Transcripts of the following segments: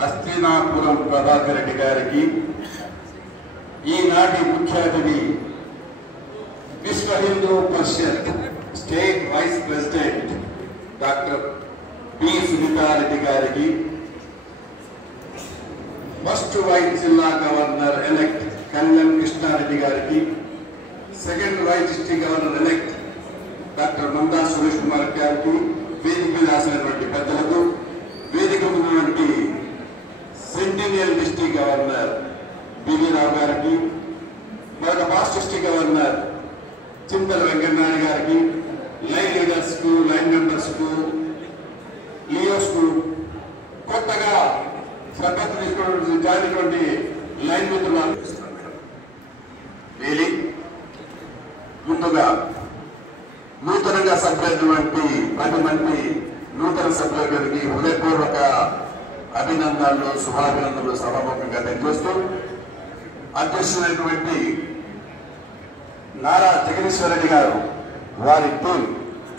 హస్తినాపురం ప్రభాకర్ రెడ్డి గారికి, ఈనాటి ముఖ్య అతిథి Vishwa Hindu Parishad state vice president doctor P Sunitha Reddy గారికి, ఫస్ట్ వైస్ జిల్లా గవర్నర్ ఎలెక్ట్ కళ్యాణ్ కృష్ణారెడ్డి గారికి, second vice district governor elect doctor Nanda Suresh Kumar గారికి, వేదిక మీద రాసినటువంటి పెద్దలకు, వేదిక ఉన్నటువంటి centennial district governor BV Rao గారికి, మరొక past district governor Chintala Venkatanarayana గారికి, లైన్ లీడర్స్ కు, లైన్ మెంబర్స్ కు, లియోస్ కు, కొత్తగా సభ్యత తీసుకున్నటువంటి లైన్ మిత్రులు ముందుగా నూతనంగా సభ్యులైనటువంటి 10 మంది నూతన సభ్యులకి హృదయపూర్వక అభినందనలు, శుభాభినందనలు సభాముఖంగా తెలియజేస్తూ, అధ్యక్షులైనటువంటి నారా జగదీశ్వర రెడ్డి గారు, వారి టీం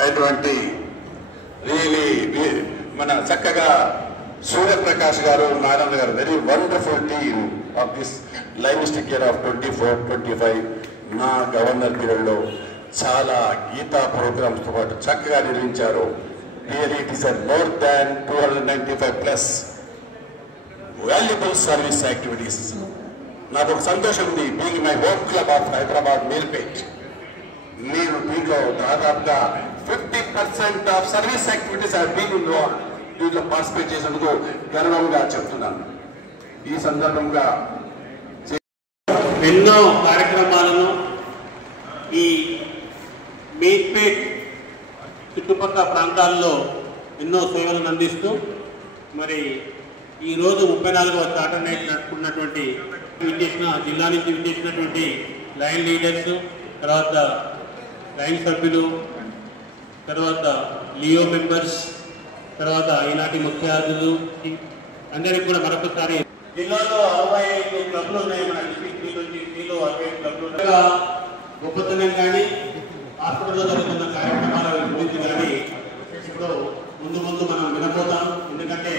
అయినటువంటి మన చక్కగా సూర్యప్రకాష్ గారు, నారాయణ గారు, very wonderful team of this lionistic year of 24-25 నా గవర్నర్ పీరియడ్ లో చాలా గీతా ప్రోగ్రామ్స్ తో పాటు చక్కగా నిర్వహించారు. Really it is more than 295+ valuable service activities. నాకు ఒక సంతోషం ఉంది, being my home club of Hyderabad Meerpet, నేను దీంట్లో దాదాపుగా 50% of service activities are being involved. దీంట్లో పార్టిసిపేట్ చేసినందుకు గర్వంగా చెప్తున్నాను. ఈ సందర్భంగా ఎన్నో కార్యక్రమాలను ఈ మీర్పేట్ చుట్టుపక్కల ప్రాంతాల్లో ఎన్నో సేవలను అందిస్తూ మరి ఈరోజు 34వ చార్టర్ నైట్ నడుపుకున్నటువంటి జిల్లా నుంచి విచ్చేసినటువంటి లైన్ లీడర్స్, తర్వాత లైన్ సభ్యులు, తర్వాత లియో మెంబర్స్, తర్వాత ఈనాటి ముఖ్య అతిథులు అందరికీ కూడా మరొకసారి జిల్లాలో 65 క్లబ్లు ఉన్నాయి. మన డిస్ట్రిక్ట్ లో 65 క్లబ్లు గొప్పతనం కానీ హాస్పిటల్లో జరుగుతున్న కార్యక్రమాల గురించి కానీ ఇప్పుడు ముందు మనం వినబోతాం. ఎందుకంటే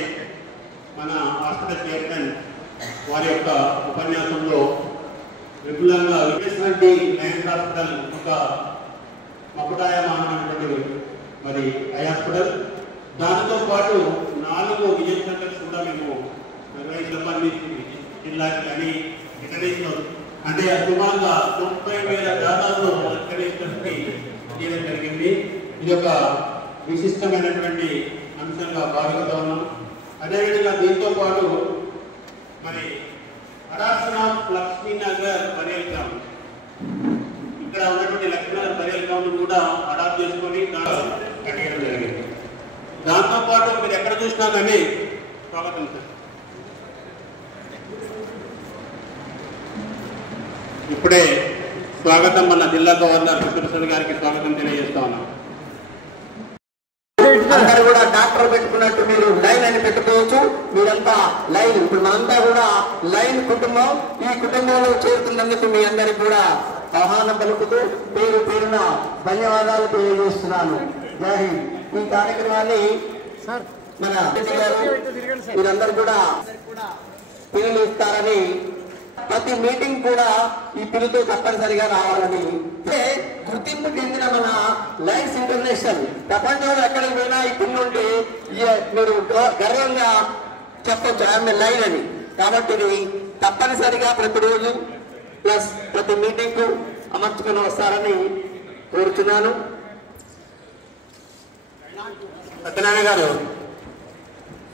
మన హాస్పిటల్ చైర్మన్ వారి యొక్క ఉపన్యాసంలో రెగ్యులర్గా విజయశ్వంటి లయన్స్ హాస్పిటల్ ఒక మకుటాయమానమైనటువంటి మరి ఐ హాస్పిటల్, దానితో పాటు 4 విజయ్ సెంటర్స్ కూడా మేము సంబంధించి జిల్లాకి కానీ ఇంటర్నేషనల్ అంటే సుమారుగా 90,000 దాదాపు ఇంటర్నేషనల్కి చేయడం జరిగింది. ఇది ఒక విశిష్టమైనటువంటి అంశంగా భావిస్తూ ఉన్నాం. అదేవిధంగా దీంతో పాటు మరి adoption of Lakshminagar burial ground, ఇక్కడ ఉన్నటువంటి లక్ష్మీనగర్ బరియల్ గ్రౌండ్ కూడా అడాప్ట్ చేసుకొని కట్టడం జరిగింది. దాంతోపాటు మీరు ఎక్కడ చూసినా కానీ స్వాగతం సార్. ఇప్పుడే స్వాగతం మన జిల్లా గవర్నర్ కృష్ణప్రసాద్ గారికి స్వాగతం తెలియజేస్తా ఉన్నాం. అందరూ కూడా డాక్టర్ పెట్టుకున్నట్టు మీరు లైన్ అని పెట్టుకోవచ్చు. మీరంతా లైన్, ఇప్పుడు మనంతా కూడా లైన్ కుటుంబం. ఈ కుటుంబంలో చేరుతున్నందుకు మీ అందరికి కూడా ఆహ్వానం పలుకుతూ పేరు పేరున ధన్యవాదాలు తెలియజేస్తున్నాను. జై హింద్. ఈ కార్యక్రమాన్ని మన మీరందరూ కూడా పిల్లలు ఇస్తారని, ప్రతి మీటింగ్ కూడా ఈ పిల్లతో తప్పనిసరిగా రావాలని గుర్తింపు చెందిన మన లైన్స్ ఇంటర్నేషనల్ ప్రపంచంలో ఎక్కడికి పోయినా ఈ పిన్ ఉంటే మీరు గర్వంగా చెప్పొచ్చు ఆమె లైన్ అని. కాబట్టి ఇది తప్పనిసరిగా ప్రతిరోజు ప్లస్ ప్రతి మీటింగ్ కు అమర్చుకుని వస్తారని కోరుతున్నాను. సత్యనారాయణ గారు,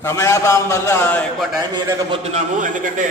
సమయాభావం వల్ల ఎక్కువ టైం ఇవ్వలేకపోతున్నాము. ఎందుకంటే